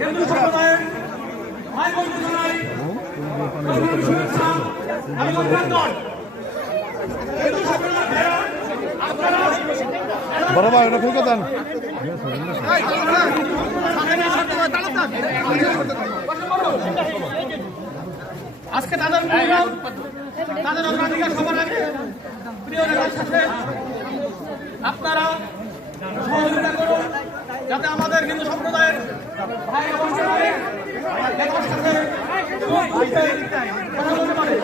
হিন্দু সম্প্রদায়ের ভাই বোনকে জানাই শুভেচ্ছা এবং অভিনন্দন। হিন্দু সম্প্রদায়ের আপনারা বড় ভাই ওটা ফেলকে দেন। আজকে তাদের প্রোগ্রাম তাদের অগ্রাধিকার সবার আগে প্রিয় নেতার সাথে আপনারা সহযোগিতা করুন যাতে আমাদের হিন্দু সম্প্রদায়ের ভাই বোনেরা নেতার সাথে কথা বলতে পারে।